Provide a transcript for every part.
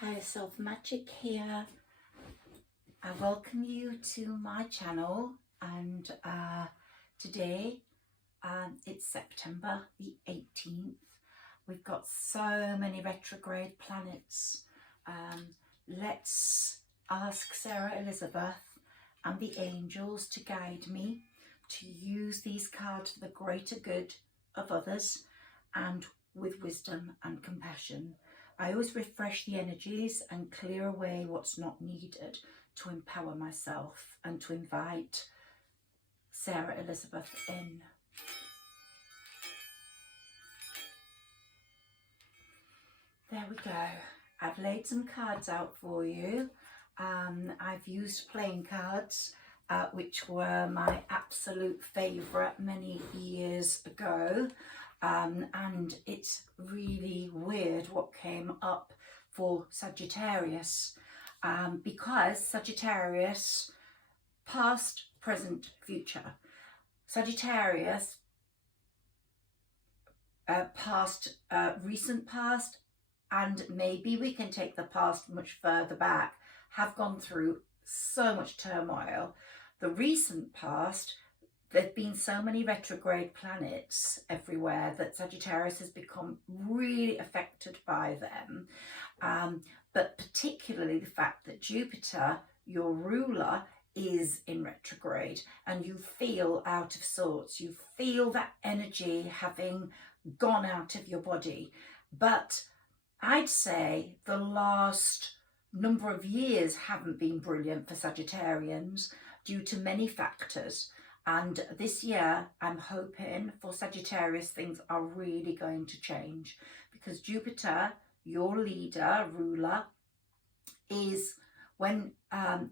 Higherself Magic here. I welcome you to my channel, and today it's September the 18th. We've got so many retrograde planets. Let's ask Sarah Elizabeth and the angels to guide me to use these cards for the greater good of others and with wisdom and compassion. I always refresh the energies and clear away what's not needed to empower myself and to invite Sarah Elizabeth in. There we go. I've laid some cards out for you. I've used playing cards, which were my absolute favourite many years ago. And it's really weird what came up for Sagittarius, because Sagittarius, past, present, future. Sagittarius, past, recent past, and maybe we can take the past much further back, have gone through so much turmoil. The recent past, there've been so many retrograde planets everywhere that Sagittarius has become really affected by them. But particularly the fact that Jupiter, your ruler, is in retrograde, and you feel out of sorts. You feel that energy having gone out of your body. But I'd say the last number of years haven't been brilliant for Sagittarians due to many factors. And this year, I'm hoping for Sagittarius, things are really going to change, because Jupiter, your leader, ruler, is when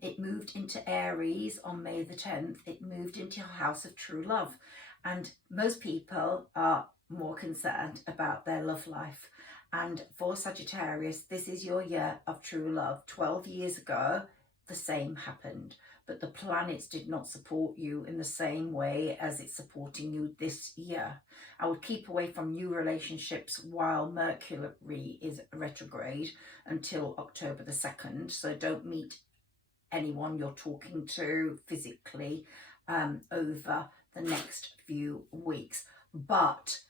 it moved into Aries on May the 10th, it moved into your house of true love. And most people are more concerned about their love life. And for Sagittarius, this is your year of true love. 12 years ago, the same happened. But the planets did not support you in the same way as it's supporting you this year. I would keep away from new relationships while Mercury is retrograde until October the 2nd. So don't meet anyone you're talking to physically over the next few weeks. But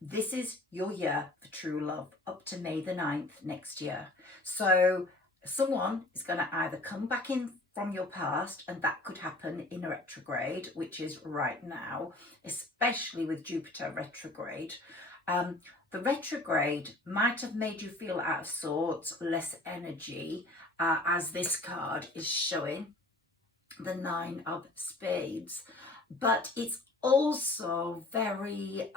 this is your year for true love up to May the 9th next year. So someone is going to either come back in from your past, and that could happen in a retrograde, which is right now, especially with Jupiter retrograde. The retrograde might have made you feel out of sorts, less energy, as this card is showing, the 9 of Spades. But it's also very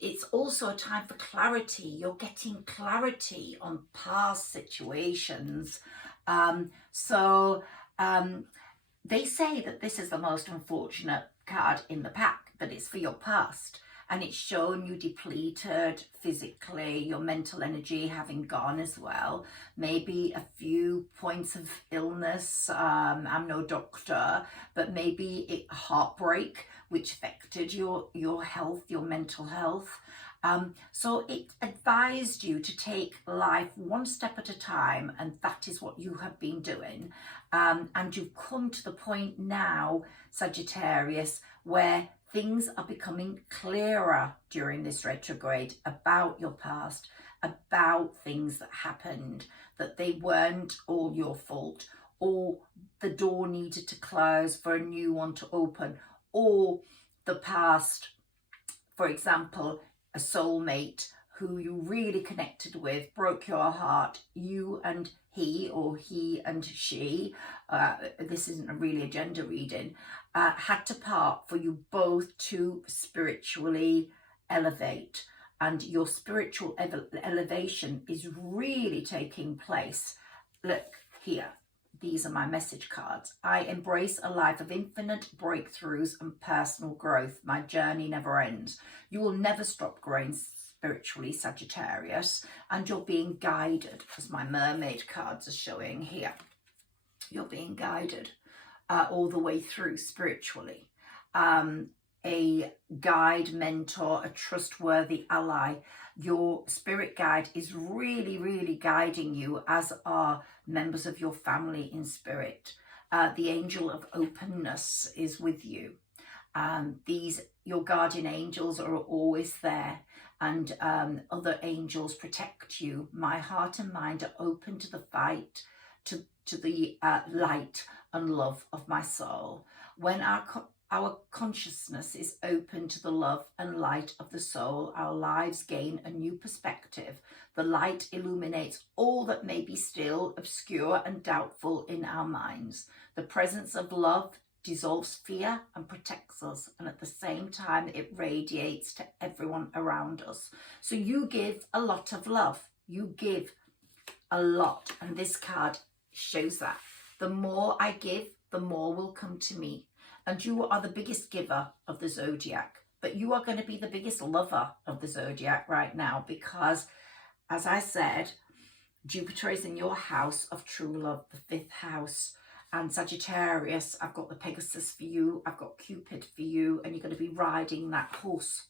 it's also a time for clarity. You're getting clarity on past situations. They say that this is the most unfortunate card in the pack, but it's for your past. And it's showing you depleted physically, your mental energy having gone as well. Maybe a few points of illness. I'm no doctor, but maybe heartbreak, which affected your health, your mental health. So it advised you to take life one step at a time, and that is what you have been doing. And you've come to the point now, Sagittarius, where things are becoming clearer during this retrograde about your past, about things that happened, that they weren't all your fault, or the door needed to close for a new one to open, or the past, for example, a soulmate who you really connected with, broke your heart, you and he, or he and she, this isn't really a gender reading, had to part for you both to spiritually elevate. And your spiritual elevation is really taking place. Look here, these are my message cards. I embrace a life of infinite breakthroughs and personal growth. My journey never ends. You will never stop growing spiritually, Sagittarius, and you're being guided, as my mermaid cards are showing here. You're being guided all the way through spiritually. a guide, mentor, a trustworthy ally. Your spirit guide is really, really guiding you, as are members of your family in spirit. The angel of openness is with you. Your guardian angels are always there, and other angels protect you. My heart and mind are open to the fight, to the light and love of my soul. When our consciousness is open to the love and light of the soul, our lives gain a new perspective. The light illuminates all that may be still, obscure and doubtful in our minds. The presence of love dissolves fear and protects us, and at the same time it radiates to everyone around us. So you give a lot of love. You give a lot, and this card shows that. The more I give, the more will come to me. And you are the biggest giver of the zodiac, but you are going to be the biggest lover of the zodiac right now, because, as I said, Jupiter is in your house of true love, the 5th house. And Sagittarius, I've got the Pegasus for you, I've got Cupid for you, and you're going to be riding that horse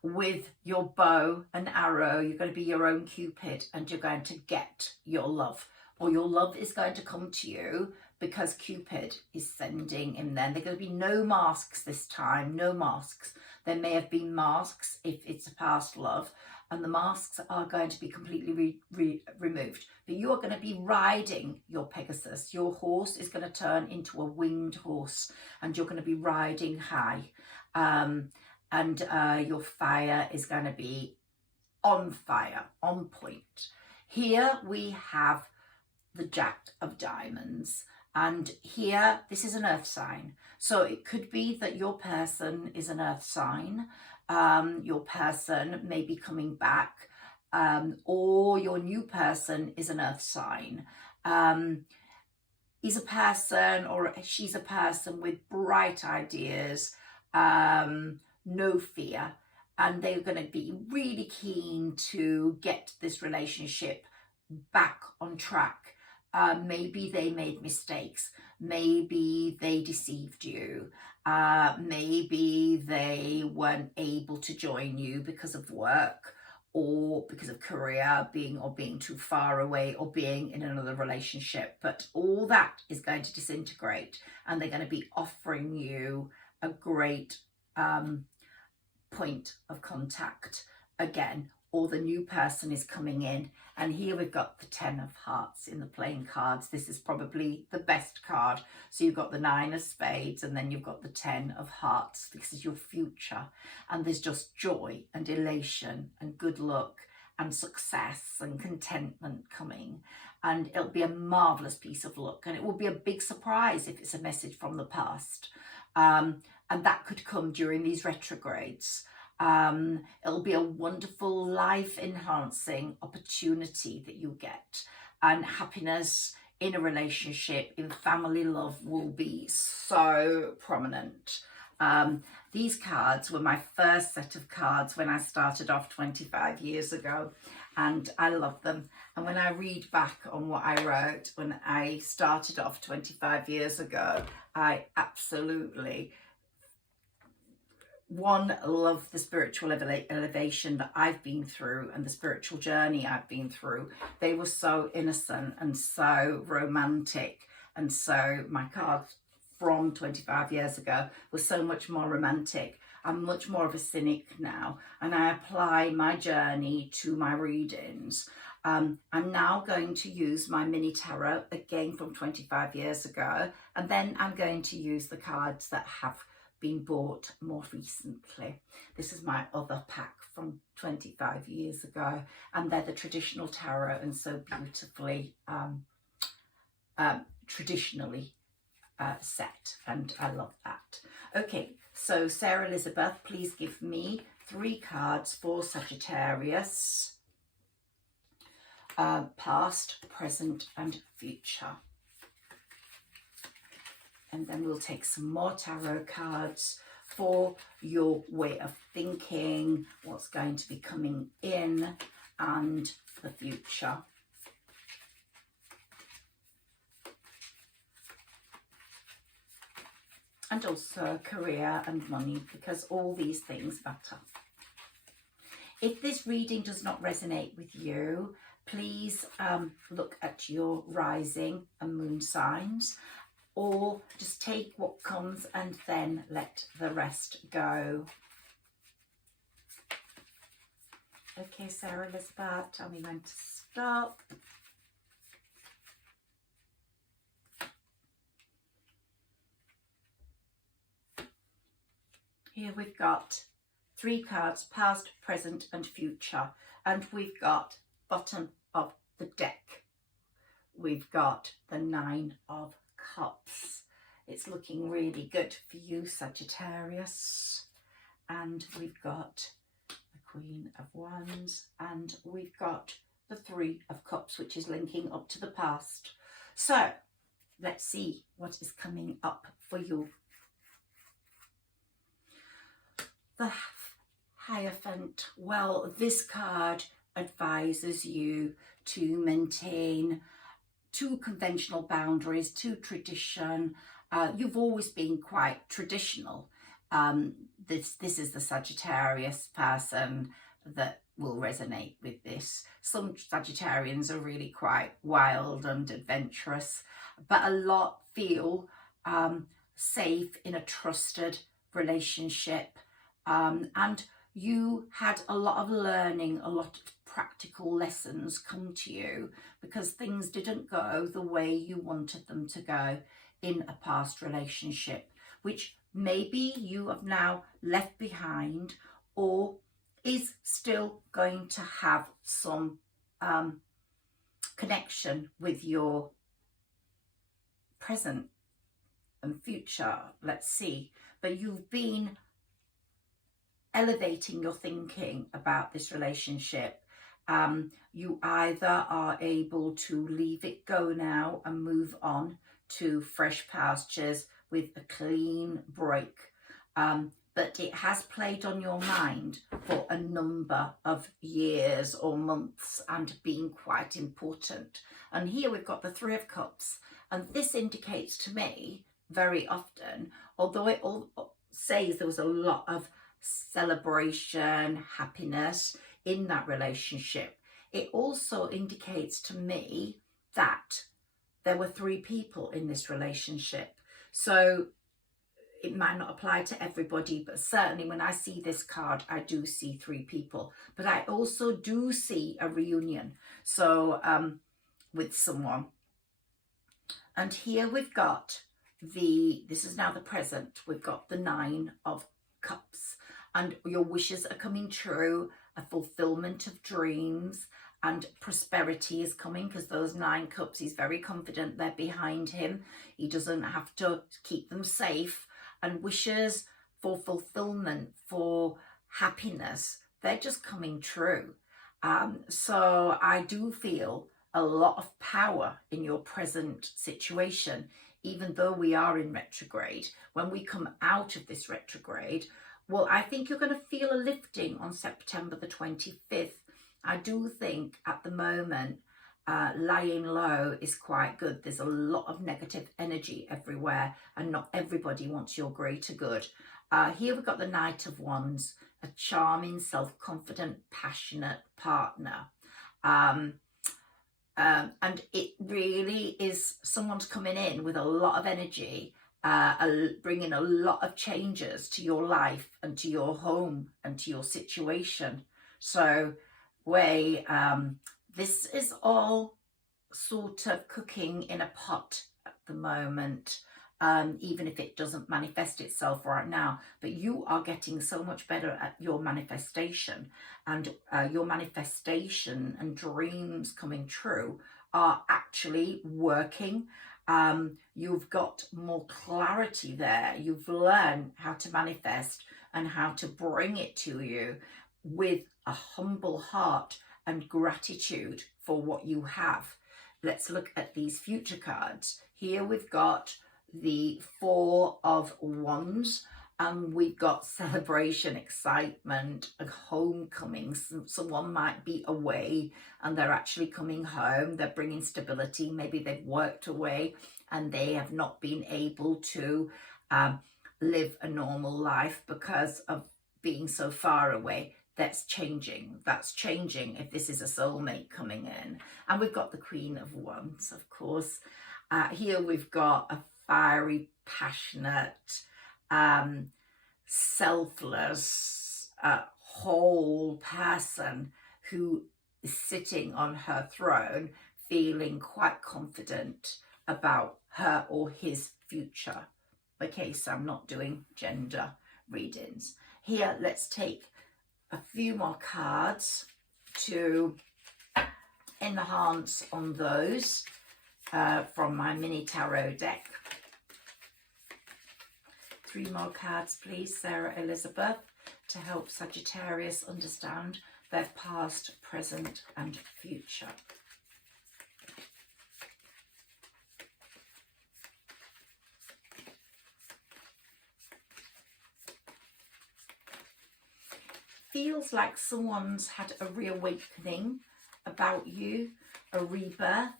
with your bow and arrow. You're going to be your own Cupid, and you're going to get your love, or your love is going to come to you, because Cupid is sending him then. There are going to be no masks this time, no masks. There may have been masks if it's a past love, and the masks are going to be completely removed. But you are going to be riding your Pegasus. Your horse is going to turn into a winged horse, and you're going to be riding high. And your fire is going to be on fire, on point. Here we have the Jack of Diamonds. And here, this is an earth sign. So it could be that your person is an earth sign. Your person may be coming back, or your new person is an earth sign. He's a person, or she's a person with bright ideas, no fear. And they're going to be really keen to get this relationship back on track. Maybe they made mistakes. Maybe they deceived you. Maybe they weren't able to join you because of work, or because of career, being too far away, or being in another relationship. But all that is going to disintegrate, and they're going to be offering you a great point of contact again, or the new person is coming in. And here we've got the 10 of Hearts in the playing cards. This is probably the best card. So you've got the 9 of Spades, and then you've got the 10 of Hearts. This is your future, and there's just joy and elation and good luck and success and contentment coming, and it'll be a marvelous piece of luck, and it will be a big surprise if it's a message from the past, and that could come during these retrogrades. It'll be a wonderful life enhancing opportunity that you get, and happiness in a relationship, in family love, will be so prominent. These cards were my first set of cards when I started off 25 years ago, and I love them. And when I read back on what I wrote when I started off 25 years ago, I absolutely love the spiritual elevation that I've been through, and the spiritual journey I've been through. They were so innocent and so romantic, and so my cards from 25 years ago were so much more romantic. I'm much more of a cynic now, and I apply my journey to my readings. I'm now going to use my mini tarot again from 25 years ago, and then I'm going to use the cards that have been bought more recently. This is my other pack from 25 years ago, and they're the traditional tarot, and so beautifully traditionally set, and I love that. Okay, so Sarah Elizabeth, please give me 3 cards for Sagittarius, past, present and future. And then we'll take some more tarot cards for your way of thinking, what's going to be coming in, and the future. and also career and money, because all these things matter. If this reading does not resonate with you, please look at your rising and moon signs, or just take what comes and then let the rest go. Okay, Sarah Elizabeth, tell me when to stop. Here we've got 3 cards, past, present and future. And we've got bottom of the deck. We've got the 9 of Cups. It's looking really good for you, Sagittarius. And we've got the Queen of Wands. And we've got the 3 of Cups, which is linking up to the past. So let's see what is coming up for you. The Hierophant. Well, this card advises you to maintain 2 conventional boundaries, 2 tradition. You've always been quite traditional. This is the Sagittarius person that will resonate with this. Some Sagittarians are really quite wild and adventurous, but a lot feel safe in a trusted relationship. And you had a lot of learning, a lot of practical lessons come to you because things didn't go the way you wanted them to go in a past relationship, which maybe you have now left behind or is still going to have some connection with your present and future. Let's see. But you've been elevating your thinking about this relationship. You either are able to leave it go now and move on to fresh pastures with a clean break, but it has played on your mind for a number of years or months and been quite important. And here we've got the 3 of Cups, and this indicates to me very often, although it all says there was a lot of celebration, happiness in that relationship, it also indicates to me that there were 3 people in this relationship. So it might not apply to everybody, but certainly when I see this card, I do see 3 people. But I also do see a reunion, so with someone. And here we've got this is now the present, we've got the 9 of Cups. And your wishes are coming true, a fulfillment of dreams, and prosperity is coming because those 9 cups, he's very confident they're behind him. He doesn't have to keep them safe. And wishes for fulfillment, for happiness, they're just coming true. So I do feel a lot of power in your present situation, even though we are in retrograde. When we come out of this retrograde, well, I think you're going to feel a lifting on September the 25th. I do think at the moment, lying low is quite good. There's a lot of negative energy everywhere and not everybody wants your greater good. Here we've got the Knight of Wands, a charming, self-confident, passionate partner. And it really is someone's coming in with a lot of energy, bringing a lot of changes to your life and to your home and to your situation. So this is all sort of cooking in a pot at the moment, even if it doesn't manifest itself right now. But you are getting so much better at your manifestation, and your manifestation and dreams coming true are actually working. You've got more clarity there. You've learned how to manifest and how to bring it to you with a humble heart and gratitude for what you have. Let's look at these future cards. Here we've got the 4 of Wands, and we've got celebration, excitement, a homecoming. Someone might be away and they're actually coming home. They're bringing stability. Maybe they've worked away and they have not been able to live a normal life because of being so far away. That's changing. That's changing if this is a soulmate coming in. And we've got the Queen of Wands, of course. Here we've got a fiery, passionate, selfless, whole person who is sitting on her throne, feeling quite confident about her or his future. Okay, so I'm not doing gender readings. Here, let's take a few more cards to enhance on those from my mini tarot deck. 3 more cards, please, Sarah Elizabeth, to help Sagittarius understand their past, present, and future. Feels like someone's had a reawakening about you, a rebirth.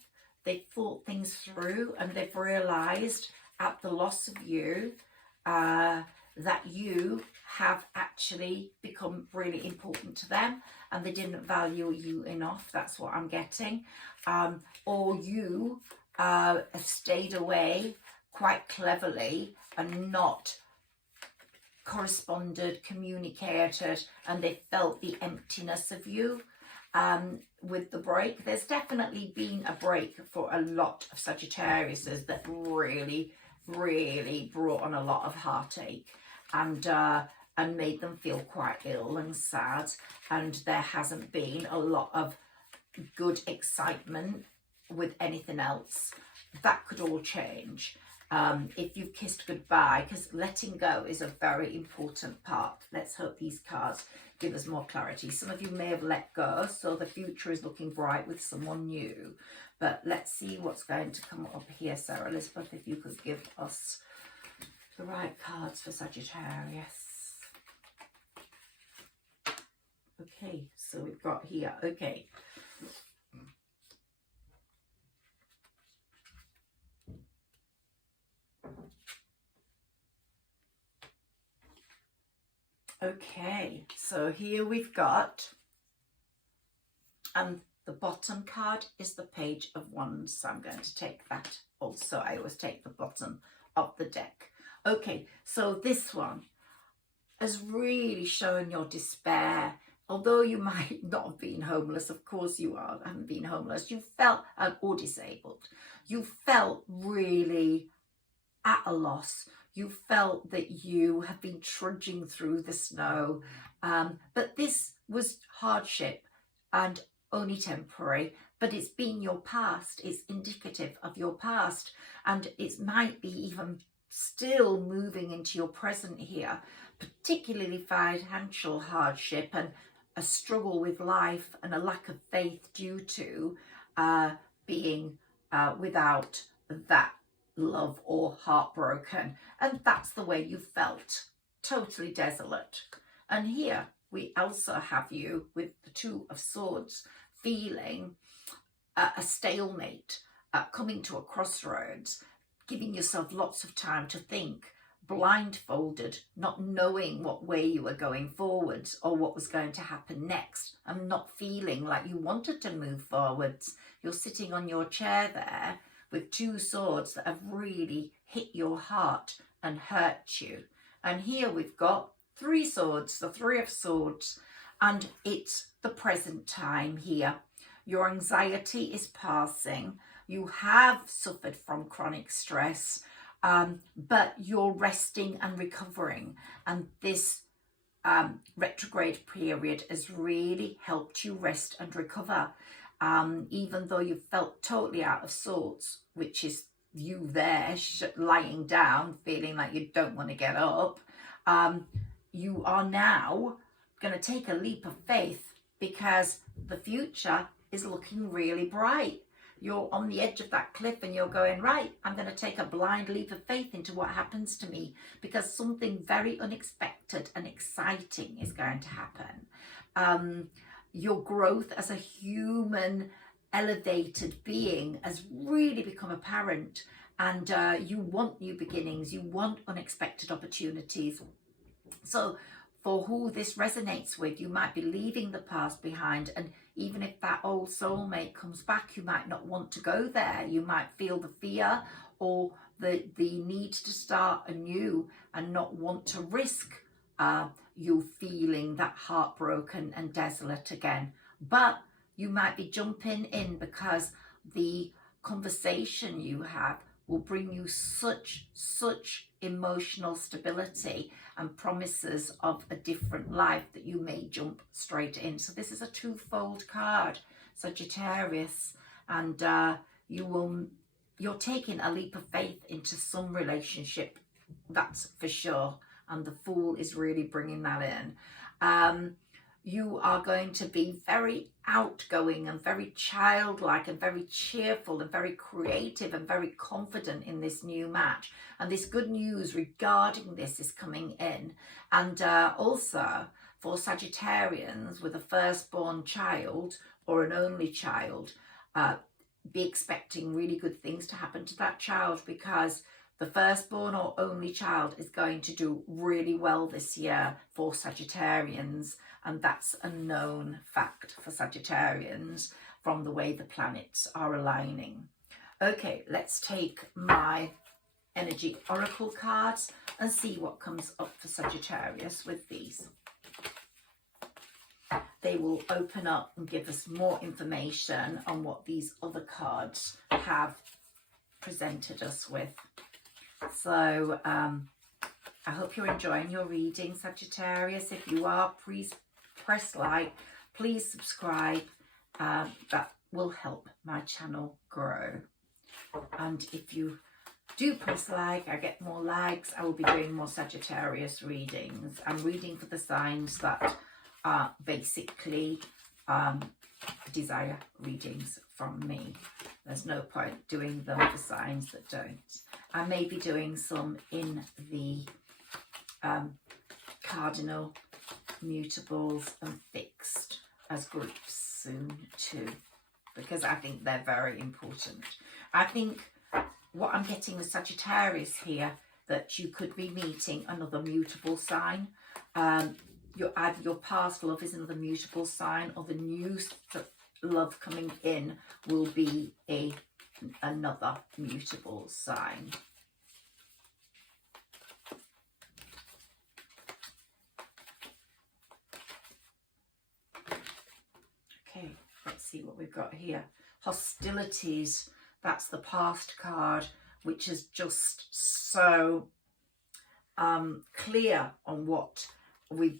They've thought things through and they've realised at the loss of you that you have actually become really important to them and they didn't value you enough. That's what I'm getting. Or you have stayed away quite cleverly and not corresponded, communicated, and they felt the emptiness of you with the break. There's definitely been a break for a lot of Sagittariuses that really brought on a lot of heartache and made them feel quite ill and sad, and there hasn't been a lot of good excitement with anything else. That could all change if you've kissed goodbye, because letting go is a very important part. Let's hope these cards give us more clarity. Some of you may have let go, so the future is looking bright with someone new. But let's see what's going to come up here, Sarah Elizabeth, if you could give us the right cards for Sagittarius. Okay, so we've got here, okay. Okay, so here we've got, the bottom card is the Page of Wands, so I'm going to take that also. I always take the bottom of the deck. Okay, so this one has really shown your despair. Although you might not have been homeless, of course you haven't been homeless, you felt, or disabled, you felt really at a loss. You felt that you have been trudging through the snow, but this was hardship and only temporary, but it's been your past. It's indicative of your past, and it might be even still moving into your present here, particularly financial hardship and a struggle with life and a lack of faith due to being without that love or heartbroken, and that's the way you felt, totally desolate. And here we also have you with the Two of Swords, feeling a stalemate, coming to a crossroads, giving yourself lots of time to think, blindfolded, not knowing what way you were going forwards or what was going to happen next, and not feeling like you wanted to move forwards. You're sitting on your chair there with 2 swords that have really hit your heart and hurt you. And here we've got 3 swords, the 3 of Swords, and it's the present time here. Your anxiety is passing. You have suffered from chronic stress, but you're resting and recovering. And this retrograde period has really helped you rest and recover. Even though you felt totally out of sorts, which is you there lying down feeling like you don't want to get up, you are now going to take a leap of faith because the future is looking really bright. You're on the edge of that cliff and you're going, right, I'm going to take a blind leap of faith into what happens to me, because something very unexpected and exciting is going to happen. Your growth as a human elevated being has really become apparent, and you want new beginnings, you want unexpected opportunities. So for who this resonates with, you might be leaving the past behind, and even if that old soulmate comes back, you might not want to go there. You might feel the fear or the need to start anew and not want to risk you feeling that heartbroken and desolate again. But you might be jumping in because the conversation you have will bring you such emotional stability and promises of a different life that you may jump straight in. So this is a twofold card, Sagittarius, and you're taking a leap of faith into some relationship, that's for sure, and the Fool is really bringing that in. You are going to be very outgoing and very childlike and very cheerful and very creative and very confident in this new match. And this good news regarding this is coming in. And also for Sagittarians with a firstborn child or an only child, be expecting really good things to happen to that child, because the firstborn or only child is going to do really well this year for Sagittarians, and that's a known fact for Sagittarians from the way the planets are aligning. Okay, let's take my energy oracle cards and see what comes up for Sagittarius with these. They will open up and give us more information on what these other cards have presented us with. So I hope you're enjoying your reading, Sagittarius. If you are, please press like, please subscribe. That will help my channel grow. And if you do press like, I get more likes, I will be doing more Sagittarius readings. I'm reading for the signs that basically desire readings from me. There's no point doing them for signs that don't. I may be doing some in the cardinal, mutables and fixed as groups soon too, because I think they're very important. I think what I'm getting with Sagittarius here, that you could be meeting another mutable sign. Either your past love is another mutable sign, or the new love coming in will be another mutable sign. Okay, let's see what we've got here. Hostilities, that's the past card, which is just so clear on what it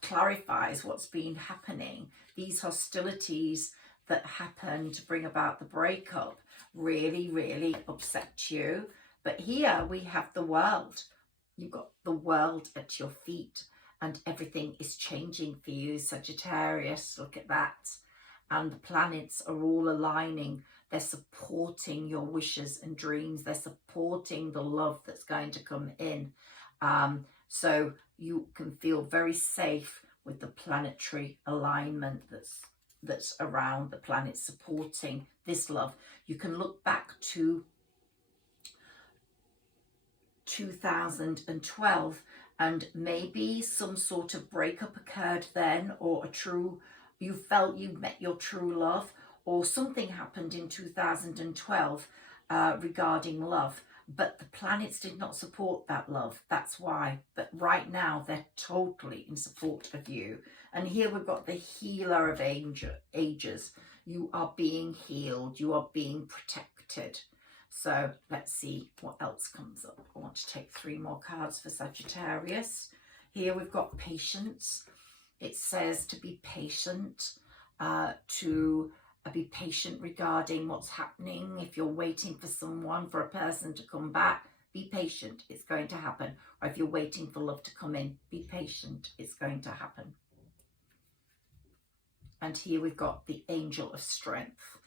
clarifies what's been happening. These hostilities that happened to bring about the breakup really upset you. But here we have the world. You've got the world at your feet, and everything is changing for you, Sagittarius. Look at that. And the planets are all aligning. They're supporting your wishes and dreams. They're supporting the love that's going to come in. So you can feel very safe with the planetary alignment that's around the planet supporting this love. You can look back to 2012 and maybe some sort of breakup occurred then, or you felt you met your true love, or something happened in 2012 regarding love. But the planets did not support that love. That's why. But right now, they're totally in support of you. And here we've got the healer of ages. You are being healed. You are being protected. So let's see what else comes up. I want to take 3 more cards for Sagittarius. Here we've got patience. It says to be patient, to be patient regarding what's happening. If you're waiting for a person to come back, be patient, it's going to happen. Or if you're waiting for love to come in, be patient, it's going to happen. And here we've got the angel of strength.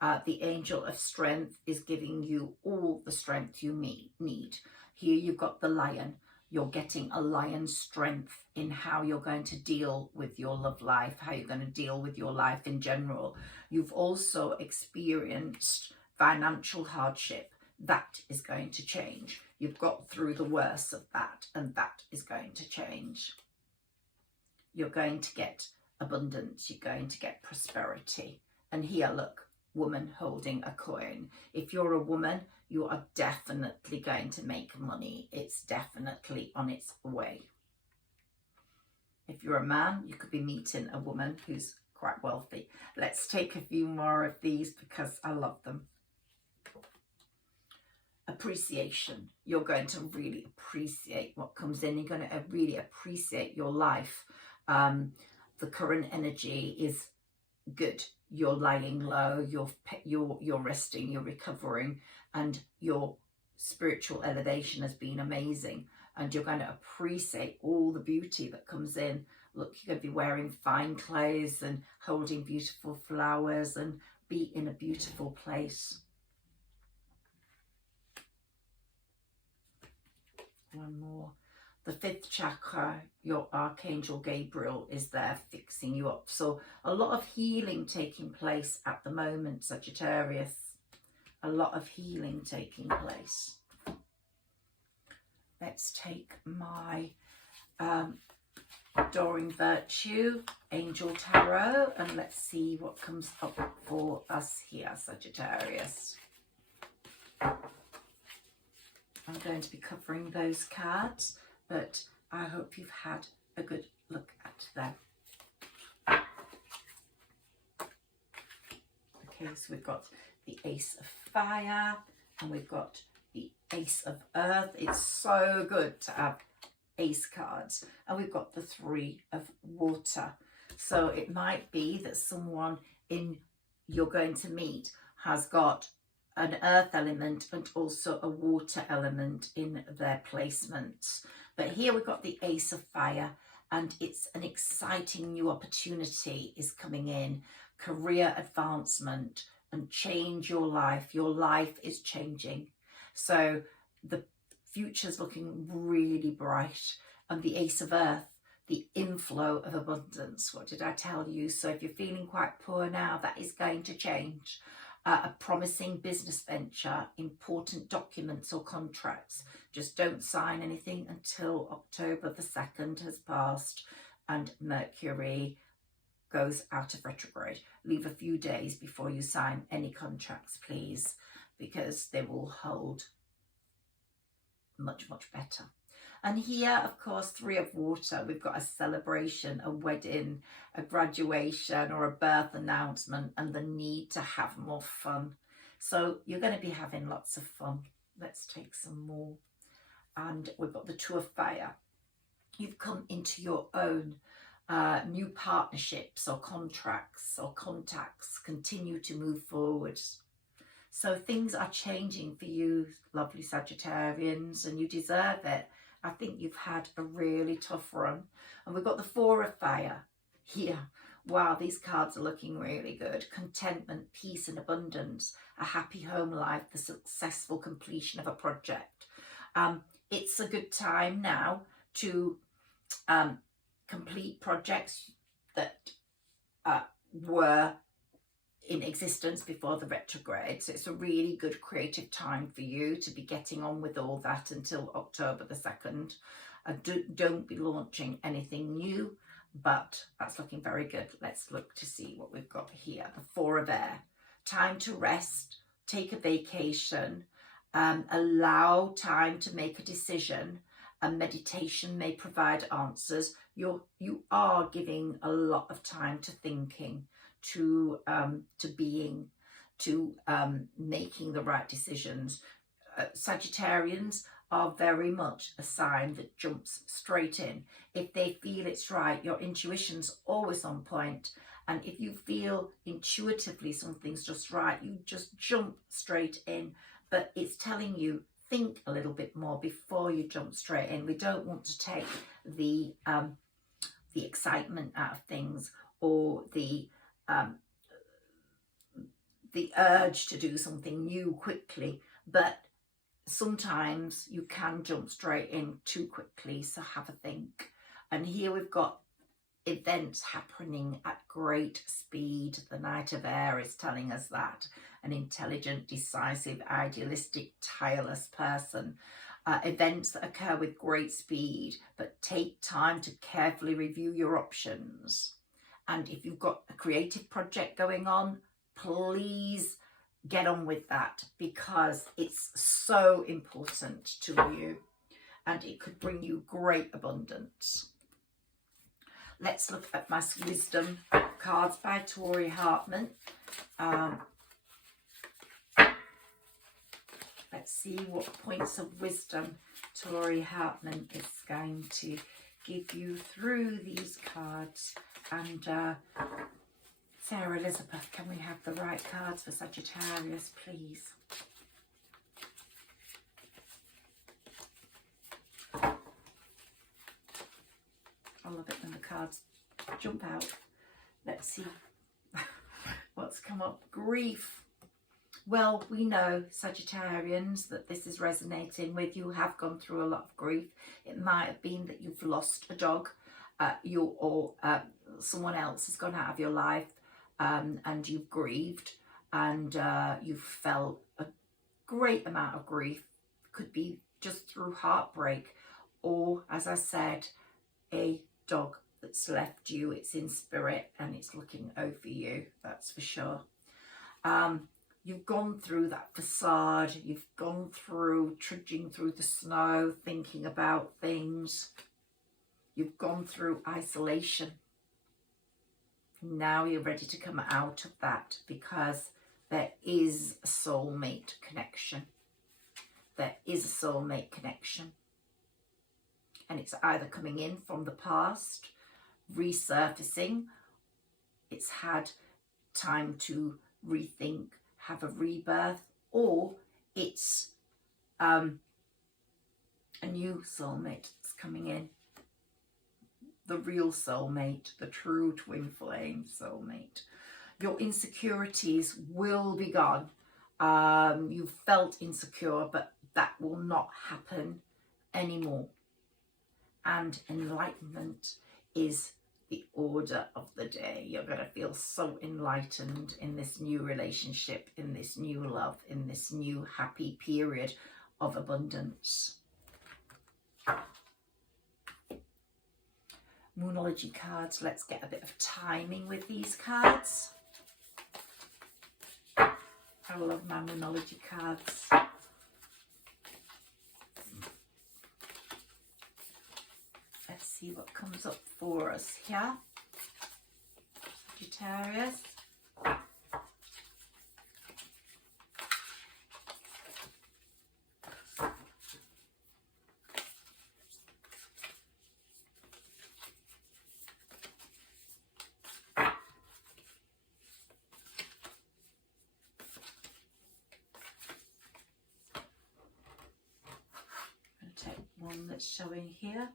The angel of strength is giving you all the strength you need. Here you've got the lion. You're getting a lion's strength in how you're going to deal with your love life, how you're going to deal with your life in general. You've also experienced financial hardship. that is going to change. You've got through the worst of that, and that is going to change. You're going to get abundance. You're going to get prosperity. And here, look, woman holding a coin. If you're a woman, you are definitely going to make money. It's definitely on its way. If you're a man, you could be meeting a woman who's quite wealthy. Let's take a few more of these because I love them. Appreciation. You're going to really appreciate what comes in. You're going to really appreciate your life. The current energy is good. You're lying low, you're resting, you're recovering, and your spiritual elevation has been amazing. And you're going to appreciate all the beauty that comes in. Look, you're going to be wearing fine clothes and holding beautiful flowers and be in a beautiful place. One more. The 5th chakra, your Archangel Gabriel is there fixing you up. So a lot of healing taking place at the moment, Sagittarius. A lot of healing taking place. Let's take my Adoring Virtue, Angel Tarot, and let's see what comes up for us here, Sagittarius. I'm going to be covering those cards, but I hope you've had a good look at them. Okay, so we've got the Ace of Fire and we've got the Ace of Earth. It's so good to have ace cards. And we've got the 3 of Water. So it might be that someone you're going to meet has got an earth element and also a water element in their placements. But here we've got the Ace of Fire, and it's an exciting new opportunity is coming in. Career advancement and change your life. Your life is changing. So the future's looking really bright. And the Ace of Earth, the inflow of abundance. What did I tell you? So if you're feeling quite poor now, that is going to change. A promising business venture, important documents or contracts. Just don't sign anything until October the 2nd has passed and Mercury goes out of retrograde. Leave a few days before you sign any contracts, please, because they will hold much, much better. And here, of course, 3 of Water, we've got a celebration, a wedding, a graduation or a birth announcement, and the need to have more fun. So you're going to be having lots of fun. Let's take some more. And we've got the 2 of Fire. You've come into your own new partnerships or contracts or contacts. Continue to move forward. So things are changing for you, lovely Sagittarians, and you deserve it. I think you've had a really tough run. And we've got the 4 of Fire here. Wow, these cards are looking really good. Contentment, peace and abundance, a happy home life, the successful completion of a project. It's a good time now to complete projects that were in existence before the retrograde. So it's a really good creative time for you to be getting on with all that until October the 2nd. Don't be launching anything new, but that's looking very good. Let's look to see what we've got here. The 4 of Air. Time to rest, take a vacation, allow time to make a decision. A meditation may provide answers. You are giving a lot of time to thinking, to being, to making the right decisions. Sagittarians are very much a sign that jumps straight in. If they feel it's right, your intuition's always on point. And if you feel intuitively something's just right, you just jump straight in. But it's telling you, think a little bit more before you jump straight in. We don't want to take the excitement out of things, or the urge to do something new quickly, but sometimes you can jump straight in too quickly, so have a think. And here we've got events happening at great speed. The Knight of Air is telling us that. An intelligent, decisive, idealistic, tireless person. Events that occur with great speed, but take time to carefully review your options. And if you've got a creative project going on, please get on with that, because it's so important to you and it could bring you great abundance. Let's look at my wisdom cards by Tori Hartman. Let's see what points of wisdom Tori Hartman is going to give you through these cards. And Sarah Elizabeth, can we have the right cards for Sagittarius, please? I love it when the cards jump out. Let's see what's come up. Grief. Well, we know, Sagittarians, that this is resonating with you. Have gone through a lot of grief. It might have been that you've lost a dog, someone else has gone out of your life, and you've grieved, and you've felt a great amount of grief. Could be just through heartbreak, or, as I said, a dog that's left you. It's in spirit and it's looking over you, that's for sure. You've gone through that facade, you've gone through trudging through the snow, thinking about things. You've gone through isolation. Now you're ready to come out of that, because there is a soulmate connection. There is a soulmate connection. And it's either coming in from the past, resurfacing, it's had time to rethink, have a rebirth, or it's a new soulmate that's coming in. The real soulmate, the true twin flame soulmate. Your insecurities will be gone. You felt insecure, but that will not happen anymore. And enlightenment is the order of the day. You're going to feel so enlightened in this new relationship, in this new love, in this new happy period of abundance. Moonology cards. Let's get a bit of timing with these cards. I love my Moonology cards. Let's see what comes up for us here. Sagittarius. Take one that's showing here.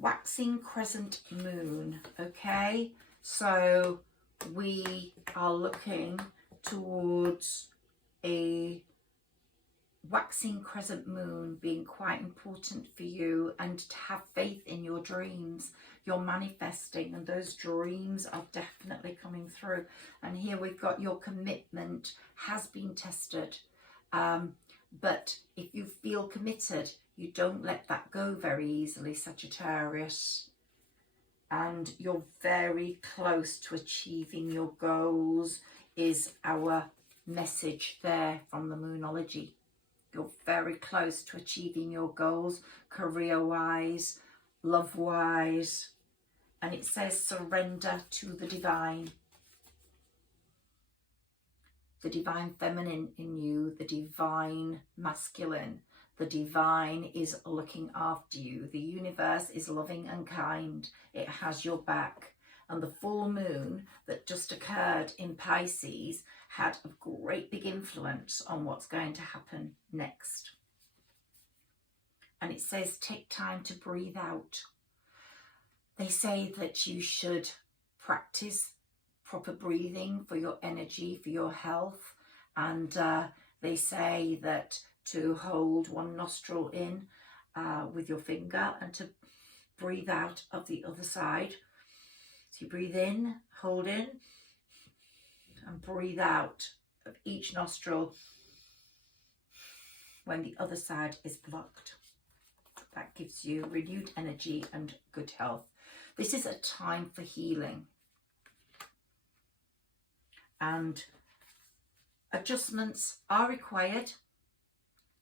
Waxing crescent moon. Okay, so we are looking towards a waxing crescent moon being quite important for you, and to have faith in your dreams. You're manifesting, and those dreams are definitely coming through. And here we've got your commitment has been tested, but if you feel committed, you don't let that go very easily, Sagittarius. And you're very close to achieving your goals, is our message there from the Moonology. You're very close to achieving your goals, career-wise, love-wise. And it says surrender to the divine. The divine feminine in you, the divine masculine. The divine is looking after you. The universe is loving and kind. It has your back. And the full moon that just occurred in Pisces had a great big influence on what's going to happen next. And it says take time to breathe out. They say that you should practice proper breathing for your energy, for your health. And they say that to hold one nostril in with your finger and to breathe out of the other side. So you breathe in, hold in, and breathe out of each nostril when the other side is blocked. That gives you renewed energy and good health. This is a time for healing. And adjustments are required,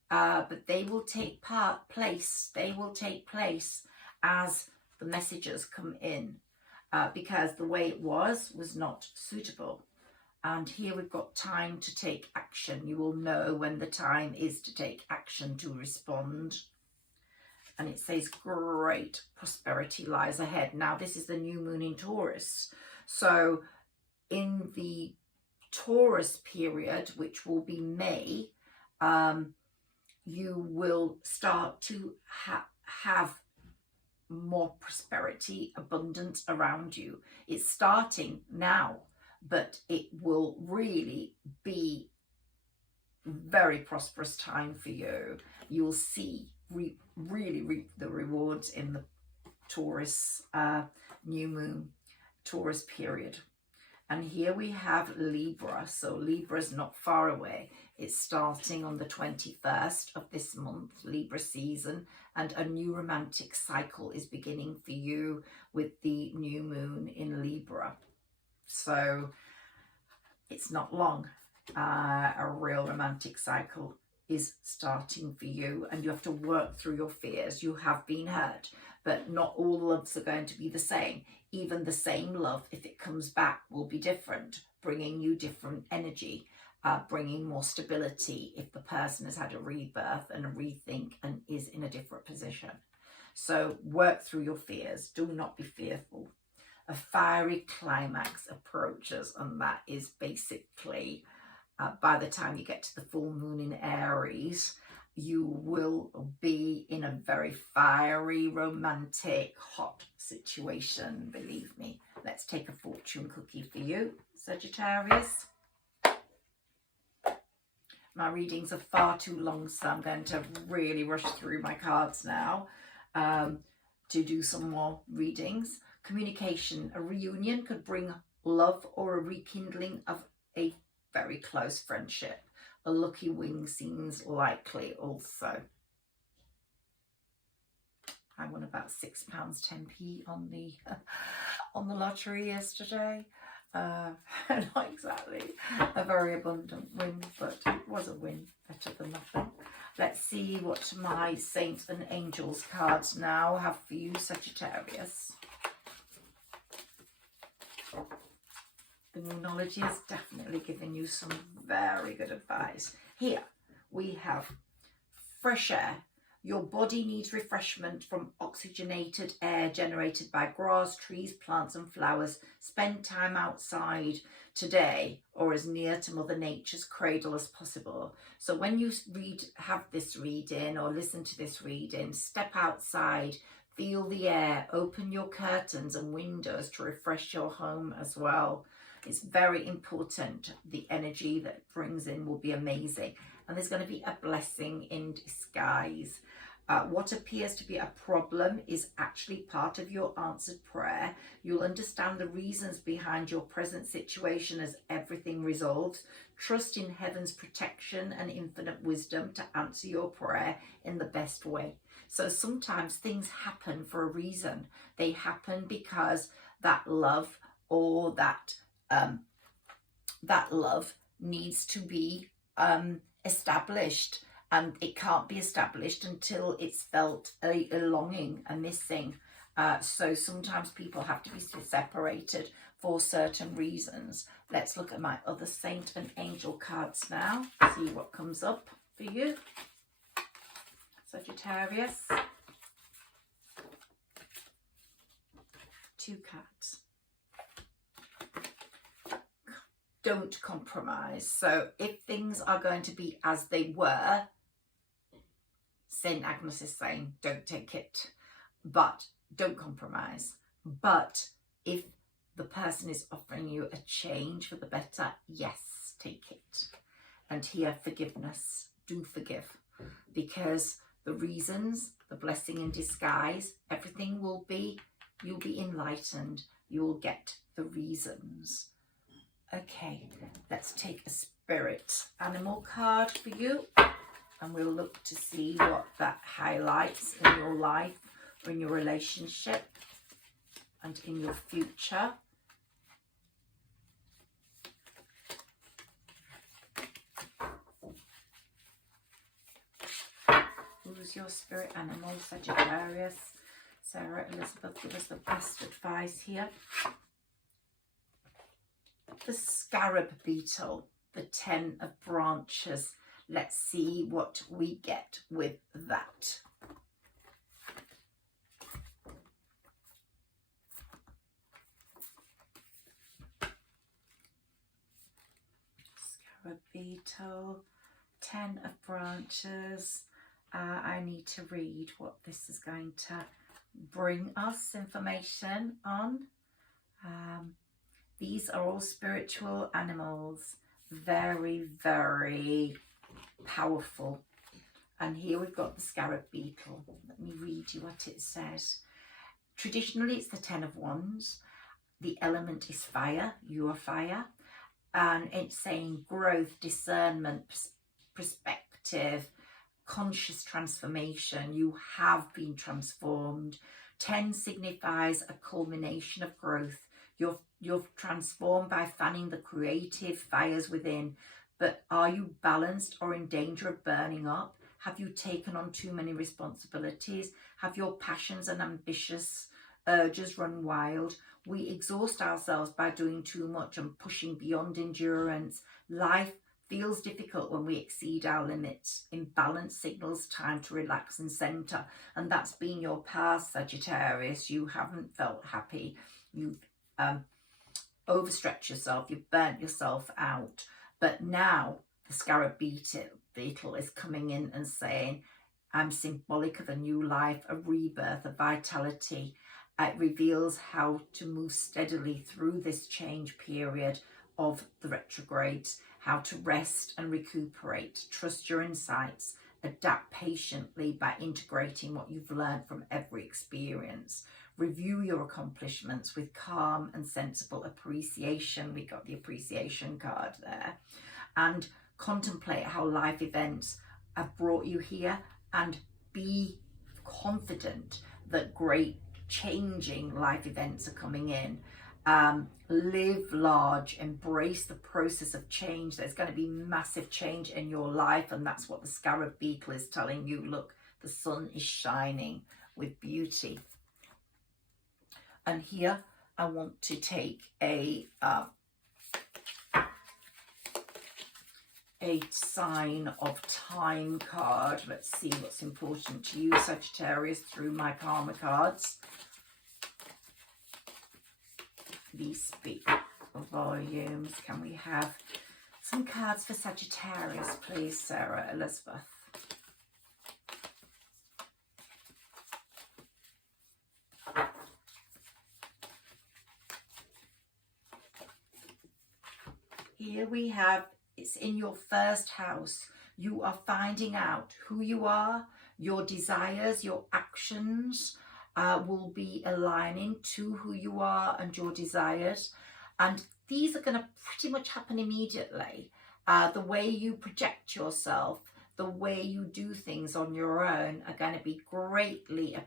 but they will take place as the messages come in, because the way it was not suitable. And here we've got time to take action. You will know when the time is to take action, to respond. And it says great prosperity lies ahead. Now this is the new moon in Taurus. So in the Taurus period, which will be May, you will start to have more prosperity, abundance around you. It's starting now, but it will really be very prosperous time for you. You'll see really reap the rewards in the Taurus new moon, Taurus period. And here we have Libra. So Libra's not far away. It's starting on the 21st of this month, Libra season, and a new romantic cycle is beginning for you with the new moon in Libra. So it's not long. A real romantic cycle is starting for you, and you have to work through your fears. You have been hurt, but not all loves are going to be the same. Even the same love, if it comes back, will be different, bringing you different energy, bringing more stability if the person has had a rebirth and a rethink and is in a different position. So work through your fears. Do not be fearful. A fiery climax approaches, and that is basically by the time you get to the full moon in Aries, you will be in a very fiery, romantic, hot situation, believe me. Let's take a fortune cookie for you, Sagittarius. My readings are far too long, so I'm going to really rush through my cards now to do some more readings. Communication. A reunion could bring love or a rekindling of a very close friendship. A lucky win seems likely also. I won about £6.10p on the lottery yesterday. Not exactly a very abundant win, but it was a win, better than nothing. Let's see what my Saints and Angels cards now have for you, Sagittarius. The Moonology has definitely given you some very good advice. Here we have fresh air. Your body needs refreshment from oxygenated air generated by grass, trees, plants and flowers. Spend time outside today, or as near to Mother Nature's cradle as possible. So when you have this reading or listen to this reading, step outside, feel the air, open your curtains and windows to refresh your home as well. It's very important. The energy that it brings in will be amazing. And there's going to be a blessing in disguise. What appears to be a problem is actually part of your answered prayer. You'll understand the reasons behind your present situation as everything resolves. Trust in heaven's protection and infinite wisdom to answer your prayer in the best way. So sometimes things happen for a reason. They happen because that love or that love needs to be established, and it can't be established until it's felt a longing, a missing. So sometimes people have to be separated for certain reasons. Let's look at my other Saint and Angel cards now, see what comes up for you, Sagittarius. 2 cards. Don't compromise. So if things are going to be as they were, St. Agnes is saying don't take it, but don't compromise. But if the person is offering you a change for the better, yes, take it. And here, forgiveness. Do forgive, because the reasons, the blessing in disguise, everything will be, you'll be enlightened. you will get the reasons. Okay, let's take a spirit animal card for you, and we'll look to see what that highlights in your life, or in your relationship, and in your future. Who's your spirit animal, Sagittarius? Sarah, Elizabeth, give us the best advice here. The scarab beetle, the 10 of branches. Let's see what we get with that. Scarab beetle, 10 of branches. I need to read what this is going to bring us information on. These are all spiritual animals, very, very powerful. And here we've got the scarab beetle. Let me read you what it says. Traditionally, it's the 10 of wands. The element is fire. You are fire. And it's saying growth, discernment, perspective, conscious transformation. You have been transformed. 10 signifies a culmination of growth. You're transformed by fanning the creative fires within. But are you balanced or in danger of burning up? Have you taken on too many responsibilities? Have your passions and ambitious urges run wild? We exhaust ourselves by doing too much and pushing beyond endurance. Life feels difficult when we exceed our limits. Imbalance signals time to relax and center. And that's been your past, Sagittarius. You haven't felt happy. You've overstretched yourself. You've burnt yourself out. But now the scarab beetle is coming in and saying, I'm symbolic of a new life, a rebirth, a vitality. It reveals how to move steadily through this change period of the retrogrades, how to rest and recuperate, trust your insights, adapt patiently by integrating what you've learned from every experience. Review your accomplishments with calm and sensible appreciation. We got the appreciation card there. And contemplate how life events have brought you here, and be confident that great changing life events are coming in. Live large, embrace the process of change. There's going to be massive change in your life, and that's what the scarab beetle is telling you. Look, the sun is shining with beauty. And here I want to take a sign of time card. Let's see what's important to you, Sagittarius, through my karma cards. These speak volumes. Can we have some cards for Sagittarius, please, Sarah, Elizabeth? Here we have, it's in your first house. You are finding out who you are, your desires, your actions will be aligning to who you are and your desires. And these are going to pretty much happen immediately. The way you project yourself, the way you do things on your own are going to be greatly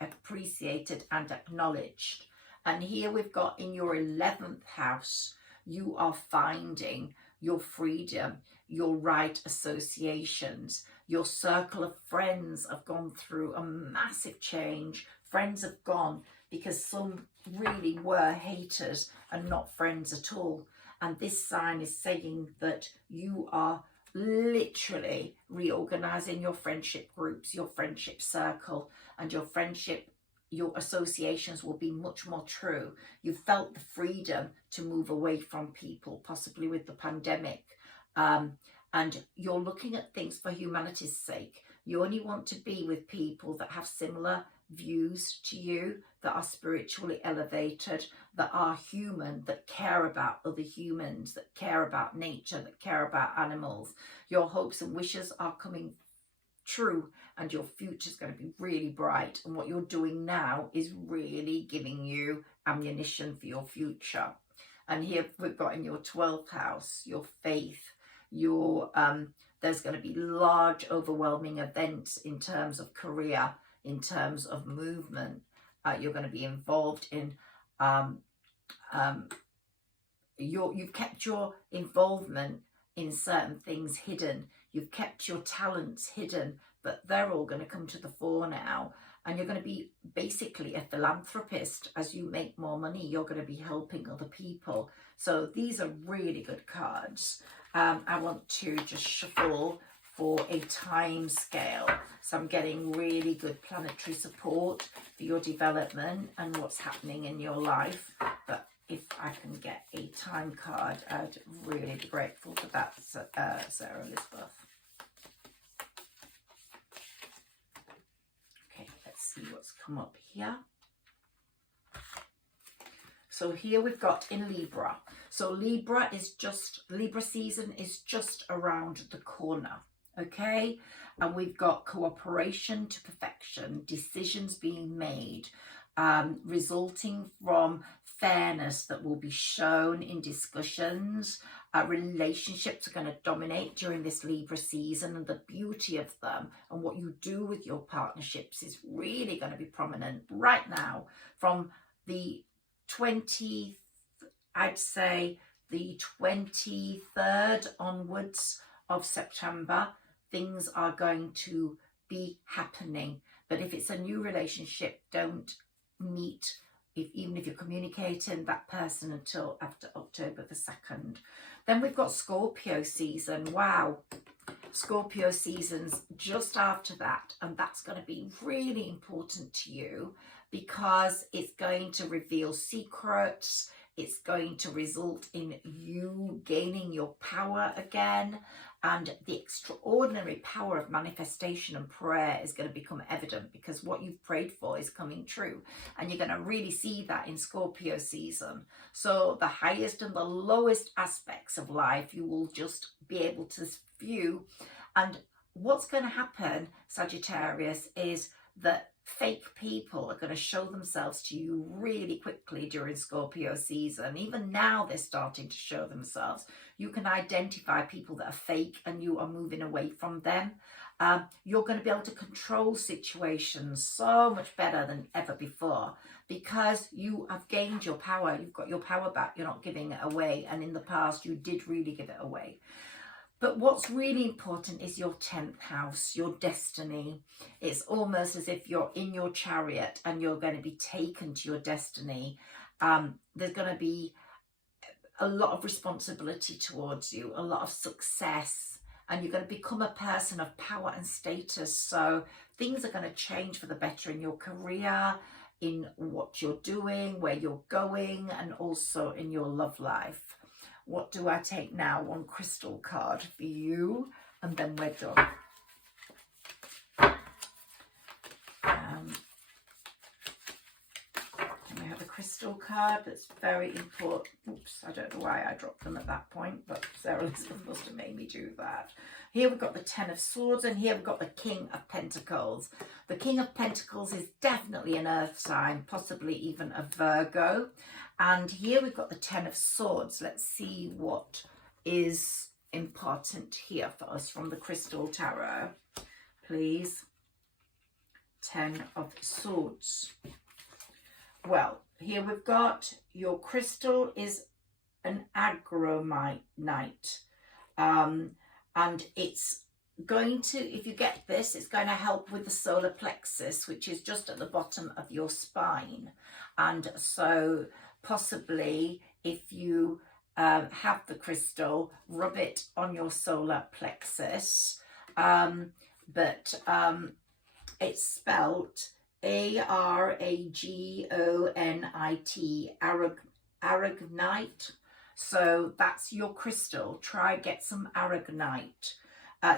appreciated and acknowledged. And here we've got in your 11th house, you are finding your freedom, your right associations. Your circle of friends have gone through a massive change. Friends have gone because some really were haters and not friends at all. And this sign is saying that you are literally reorganizing your friendship groups, your friendship circle, and your associations will be much more true. You felt the freedom to move away from people, possibly with the pandemic. And you're looking at things for humanity's sake. You only want to be with people that have similar views to you, that are spiritually elevated, that are human, that care about other humans, that care about nature, that care about animals. Your hopes and wishes are coming true, and your future is going to be really bright. And what you're doing now is really giving you ammunition for your future. And here we've got in your 12th house, your faith, your there's going to be large, overwhelming events in terms of career, in terms of movement. You're going to be involved in, you've kept your involvement in certain things hidden. You've kept your talents hidden, but they're all going to come to the fore now. And you're going to be basically a philanthropist. As you make more money, you're going to be helping other people. So these are really good cards. I want to just shuffle for a time scale. So I'm getting really good planetary support for your development and what's happening in your life. But if I can get a time card, I'd really be grateful for that, Sarah Elizabeth. Okay, let's see what's come up here. So here we've got in Libra. So Libra season is just around the corner, okay? And we've got cooperation to perfection, decisions being made, resulting from fairness that will be shown in discussions. Relationships are going to dominate during this Libra season, and the beauty of them and what you do with your partnerships is really going to be prominent right now. From the 20th, I'd say the 23rd onwards of September, things are going to be happening. But if it's a new relationship, don't meet, even if you're communicating that person, until after October the 2nd. Then we've got Scorpio season. Wow. Scorpio season's just after that, and that's going to be really important to you because it's going to reveal secrets. It's going to result in you gaining your power again, and the extraordinary power of manifestation and prayer is going to become evident because what you've prayed for is coming true, and you're going to really see that in Scorpio season. So the highest and the lowest aspects of life you will just be able to view. And what's going to happen, Sagittarius, is that fake people are going to show themselves to you really quickly during Scorpio season. Even now they're starting to show themselves. You can identify people that are fake and you are moving away from them. You're going to be able to control situations so much better than ever before because you have gained your power. You've got your power back. You're not giving it away. And in the past, you did really give it away. But what's really important is your 10th house, your destiny. It's almost as if you're in your chariot and you're going to be taken to your destiny. There's going to be a lot of responsibility towards you, a lot of success, and you're going to become a person of power and status. So things are going to change for the better in your career, in what you're doing, where you're going, and also in your love life. What do I take now? One crystal card for you, and then we're done. And we have a crystal card that's very important. Oops, I don't know why I dropped them at that point, but Sarah Elizabeth must have made me do that. Here we've got the 10 of Swords, and here we've got the King of Pentacles. The King of Pentacles is definitely an earth sign, possibly even a Virgo. And here we've got the 10 of Swords. Let's see what is important here for us from the Crystal Tarot, please. 10 of Swords. Well, here we've got your crystal is an agromite. And it's going to, if you get this, it's going to help with the solar plexus, which is just at the bottom of your spine. And so possibly if you have the crystal, rub it on your solar plexus. But it's spelt A-R-A-G-O-N-I-T, aragonite. So that's your crystal. Try get some aragonite.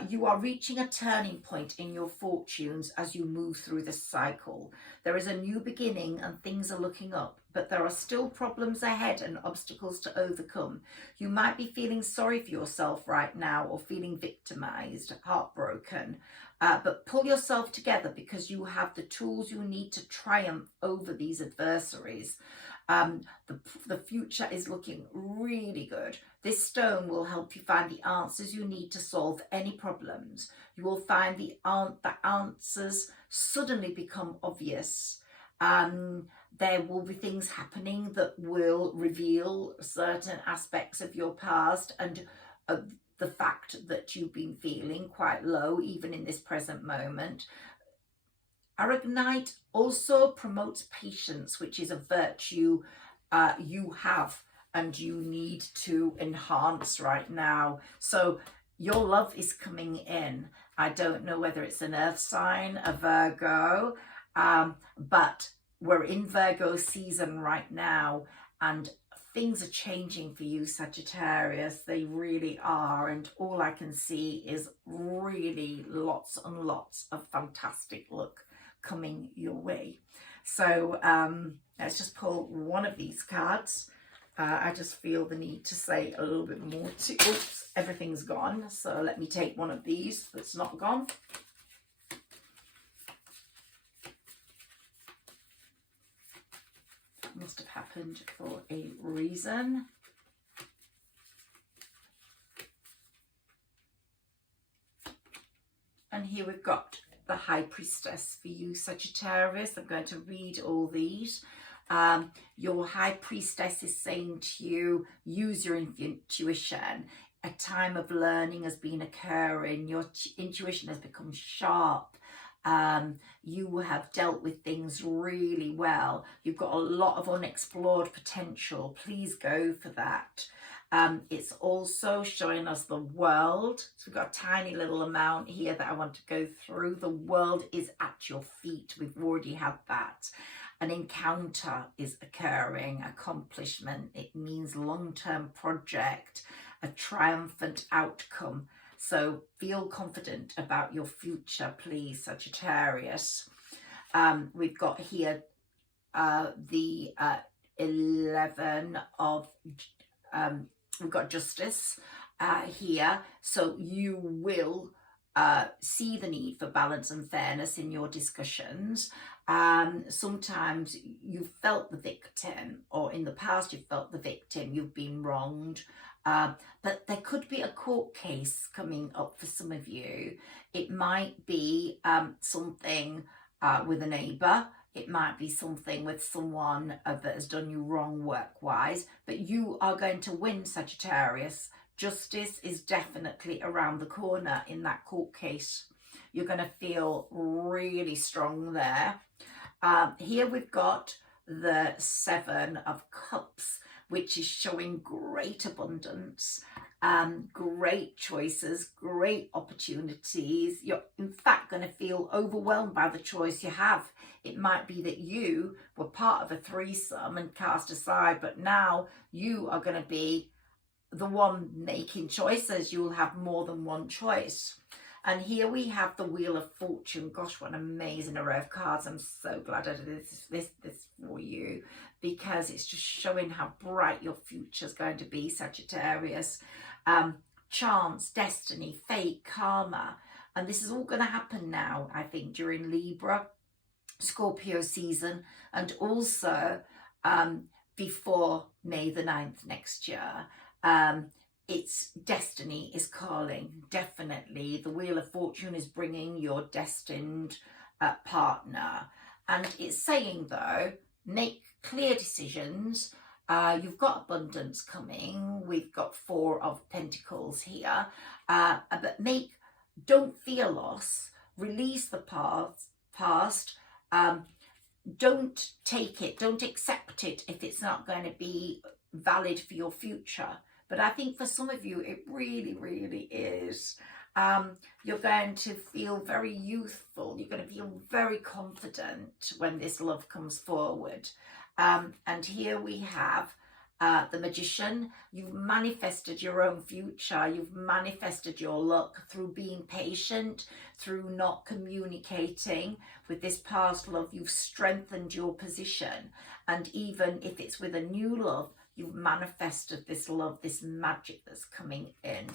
You are reaching a turning point in your fortunes as you move through this cycle. There is a new beginning and things are looking up, but there are still problems ahead and obstacles to overcome. You might be feeling sorry for yourself right now or feeling victimized, heartbroken, but pull yourself together because you have the tools you need to triumph over these adversaries. The future is looking really good. This stone will help you find the answers you need to solve any problems. You will find the answers suddenly become obvious. There will be things happening that will reveal certain aspects of your past and the fact that you've been feeling quite low even in this present moment. Aragonite also promotes patience, which is a virtue you have and you need to enhance right now. So your love is coming in. I don't know whether it's an earth sign, a Virgo, but we're in Virgo season right now, and things are changing for you, Sagittarius. They really are. And all I can see is really lots and lots of fantastic luck coming your way. So let's just pull one of these cards. I just feel the need to say a little bit more to, oops, everything's gone. So let me take one of these that's not gone. Must have happened for a reason. And here we've got the High Priestess for you, Sagittarius. I'm going to read all these. Your High Priestess is saying to you, use your intuition. A time of learning has been occurring. Your intuition has become sharp. You have dealt with things really well. You've got a lot of unexplored potential. Please go for that. It's also showing us the world. So we've got a tiny little amount here that I want to go through. The world is at your feet. We've already had that. An encounter is occurring, accomplishment. It means long-term project, a triumphant outcome. So feel confident about your future, please, Sagittarius. We've got here the 11 of, we've got justice here. So you will see the need for balance and fairness in your discussions. Sometimes you felt the victim, or in the past you felt the victim, you've been wronged. But there could be a court case coming up for some of you. It might be something with a neighbour. It might be something with someone that has done you wrong work-wise. But you are going to win, Sagittarius. Justice is definitely around the corner in that court case. You're going to feel really strong there. Here we've got the 7 of Cups, which is showing great abundance, great choices, great opportunities. You're in fact going to feel overwhelmed by the choice you have. It might be that you were part of a threesome and cast aside, but now you are going to be the one making choices. You will have more than one choice. And here we have the Wheel of Fortune. Gosh, what an amazing array of cards. I'm so glad I did this for you, because it's just showing how bright your future is going to be, Sagittarius. Chance, destiny, fate, karma. And this is all going to happen now, I think, during Libra, Scorpio season, and also before May the 9th next year. It's destiny is calling, definitely. The Wheel of Fortune is bringing your destined partner. And it's saying, though, make clear decisions. You've got abundance coming. We've got 4 of Pentacles here. But don't fear loss. Release the past. Don't take it. Don't accept it if it's not going to be valid for your future. But I think for some of you, it really, really is. You're going to feel very youthful. You're going to feel very confident when this love comes forward. And here we have the Magician. You've manifested your own future. You've manifested your luck through being patient, through not communicating with this past love. You've strengthened your position. And even if it's with a new love, you've manifested this love, this magic that's coming in.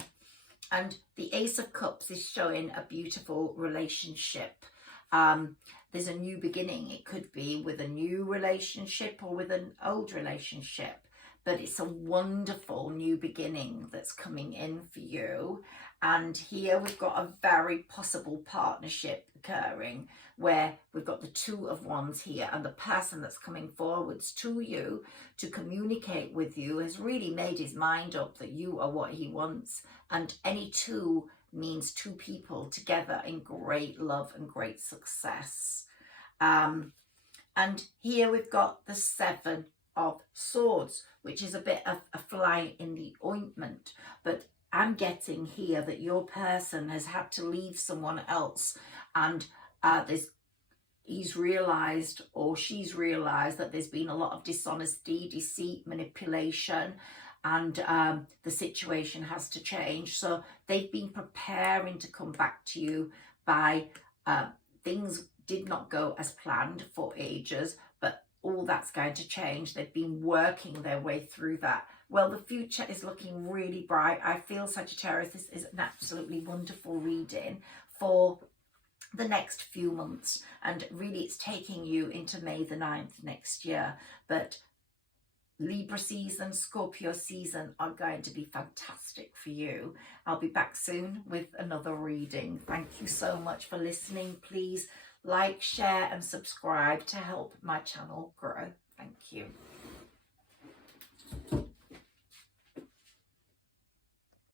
And the Ace of Cups is showing a beautiful relationship. There's a new beginning. It could be with a new relationship or with an old relationship, but it's a wonderful new beginning that's coming in for you. And here we've got a very possible partnership occurring where we've got the Two of Wands here, and the person that's coming forwards to you to communicate with you has really made his mind up that you are what he wants. And any two means two people together in great love and great success. And here we've got the Seven of Swords, which is a bit of a fly in the ointment, but I'm getting here that your person has had to leave someone else, and he's realized, or she's realized, that there's been a lot of dishonesty, deceit, manipulation, and the situation has to change. So they've been preparing to come back to you by things did not go as planned for ages, but all that's going to change. They've been working their way through that. Well, the future is looking really bright. I feel, Sagittarius, this is an absolutely wonderful reading for the next few months, and really it's taking you into May the 9th next year. But Libra season, Scorpio season are going to be fantastic for you. I'll be back soon with another reading. Thank you so much for listening. Please like, share and subscribe to help my channel grow. Thank you.